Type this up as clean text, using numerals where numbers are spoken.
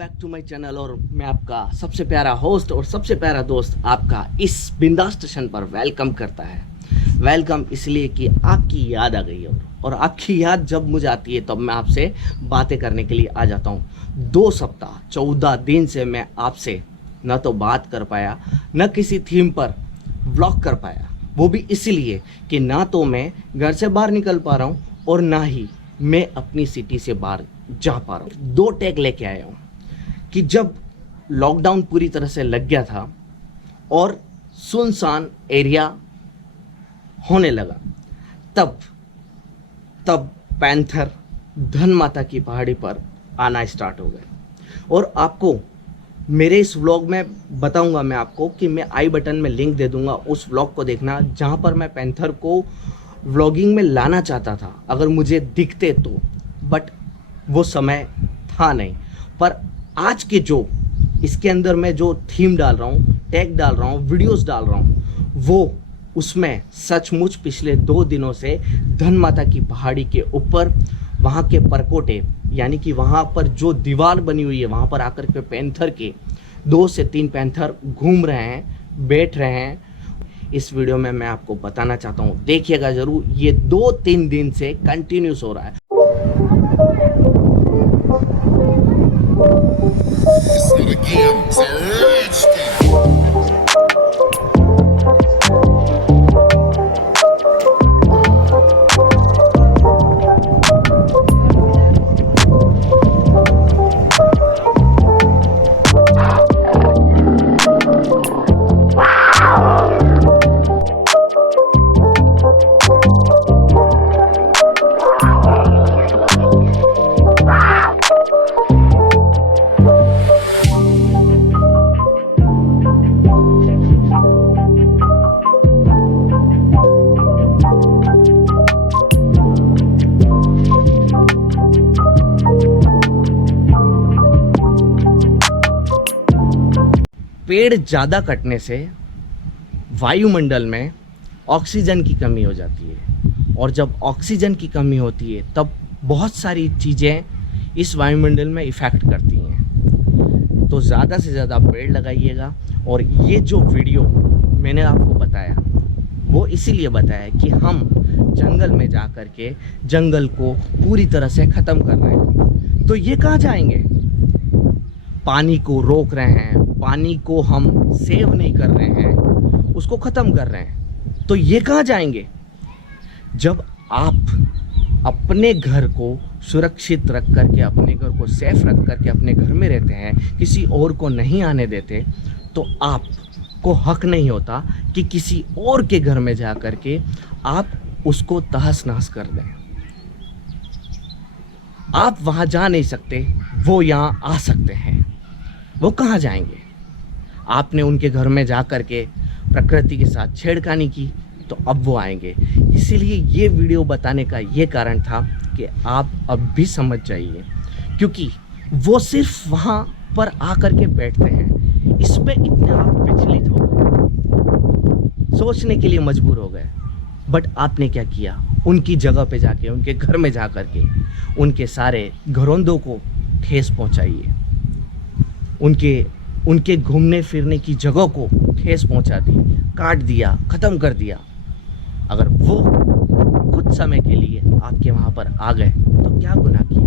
Back to my channel. और मैं आपका सबसे प्यारा होस्ट और सबसे प्यारा दोस्त आपका इस बिंदास स्टेशन पर वेलकम करता है। वेलकम इसलिए कि आपकी याद आ गई और आपकी याद जब मुझे आती है तब मैं आपसे बातें करने के लिए आ जाता हूँ। 2 सप्ताह 14 दिन से मैं आपसे न तो बात कर पाया, न किसी थीम पर व्लॉग कर पाया। वो भी इसलिए कि ना तो मैं घर से बाहर निकल पा रहा हूँ और ना ही मैं अपनी सिटी से बाहर जा पा रहा हूँ। 2 टैग लेके आया हूँ कि जब लॉकडाउन पूरी तरह से लग गया था और सुनसान एरिया होने लगा, तब पैंथर धन माता की पहाड़ी पर आना स्टार्ट हो गए। और आपको मेरे इस व्लॉग में बताऊंगा मैं आपको कि मैं आई बटन में लिंक दे दूंगा, उस व्लॉग को देखना जहां पर मैं पैंथर को व्लॉगिंग में लाना चाहता था अगर मुझे दिखते तो, बट वो समय था नहीं। पर आज के जो इसके अंदर मैं जो थीम डाल रहा हूँ, टैग डाल रहा हूँ, वीडियोस डाल रहा हूँ, वो उसमें सचमुच पिछले 2 दिनों से धन माता की पहाड़ी के ऊपर वहाँ के परकोटे, यानी कि वहाँ पर जो दीवार बनी हुई है वहाँ पर आकर के पैंथर के 2 से 3 पैंथर घूम रहे हैं, बैठ रहे हैं। इस वीडियो में मैं आपको बताना चाहता हूँ, देखिएगा ज़रूर। ये 2-3 दिन से कंटिन्यूस हो रहा है। पेड़ ज़्यादा कटने से वायुमंडल में ऑक्सीजन की कमी हो जाती है, और जब ऑक्सीजन की कमी होती है तब बहुत सारी चीज़ें इस वायुमंडल में इफ़ेक्ट करती हैं। तो ज़्यादा से ज़्यादा पेड़ लगाइएगा। और ये जो वीडियो मैंने आपको बताया वो इसीलिए बताया कि हम जंगल में जा कर के जंगल को पूरी तरह से ख़त्म कर रहे हैं। तो ये कहाँ जाएंगे? पानी को रोक रहे हैं, पानी को हम सेव नहीं कर रहे हैं, उसको ख़त्म कर रहे हैं। तो ये कहाँ जाएंगे? जब आप अपने घर को सुरक्षित रख करके, अपने घर को सेफ रख करके अपने घर में रहते हैं, किसी और को नहीं आने देते, तो आपको हक नहीं होता कि किसी और के घर में जा करके आप उसको तहस नहस कर दें। आप वहाँ जा नहीं सकते, वो यहाँ आ सकते हैं। वो कहाँ जाएंगे? आपने उनके घर में जा कर के प्रकृति के साथ छेड़खानी की, तो अब वो आएंगे। इसीलिए ये वीडियो बताने का ये कारण था कि आप अब भी समझ जाइए, क्योंकि वो सिर्फ वहाँ पर आकर के बैठते हैं। इस पे इतने आप विचलित हो गए, सोचने के लिए मजबूर हो गए। बट आपने क्या किया? उनकी जगह पे जाके, उनके घर में जा कर के उनके सारे घरौंदों को ठेस पहुंचाइए, उनके घूमने फिरने की जगह को ठेस पहुंचा दी, काट दिया, ख़त्म कर दिया। अगर वो कुछ समय के लिए आपके वहाँ पर आ गए तो क्या गुनाह किया?